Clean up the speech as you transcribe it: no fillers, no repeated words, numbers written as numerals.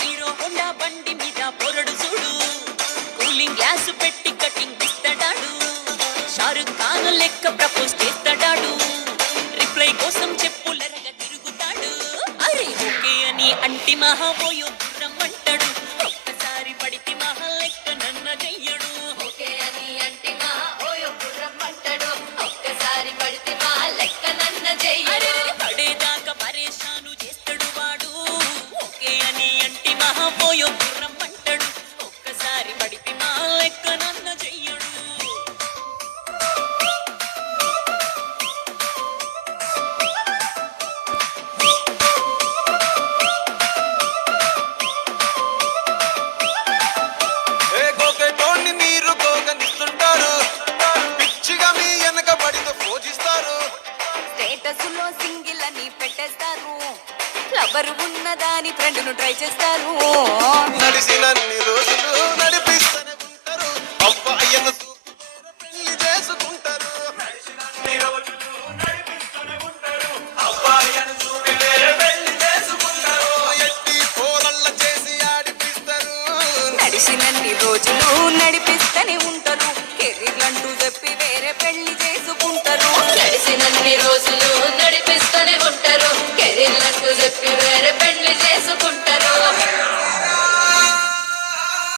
Hero Honda బండి మీద పొరడు చూడు, కూలింగ్ గ్లాసు పెట్టి కటింగ్ ఇస్తాడాడు, షారుఖ్ ఖాన్ లెక్క ప్రపోజ్ చేస్తాడాడు, రిప్లై కోసం చెప్పులరగా తిరుగుతాడు, అరే ఓకే అని అంటి మహాపోయో రమ్మంటాడు, ఒక్కసారి పడితే మహా లెక్క నన్న చెయ్యడు, ఓకే అని అంటే మా ఓయో రమ్మంటాడు, ఒక్కసారి పడితే మా లెక్క నన్న చెయ్యడు. పడేదాకా పరేషాను చేస్తాడు వాడు, ఓకే అని అంటి మహాపోయో రమ్మంటాడు, ఒక్కసారి పడితే మా లెక్క నన్న చెయ్యడు. మీరు గోగనిస్తుంటారు, పిచ్చిగా మీ వెనక పడితో పూజిస్తారు, స్టేటస్ లో సింగిల్ అని పెట్టేస్తారు, లవర్ ఉన్నదాని ఫ్రెండ్ ను ట్రై చేస్తారు, నడిసినన్ని రోజులు నడిపిస్తూనే ఉంటారు, అబ్బాయిను పెళ్లి చేసుకుంటారు, ఎట్టి పోరళ్ళ చేసి ఆడిపిస్తారు, నడిచినన్ని రోజులు నడిపిస్తూనే ఉంటారు, కెరీర్ అంటూ చెప్పి వేరే పెళ్లి చేసుకుంటారు, నడిచినన్ని రోజులు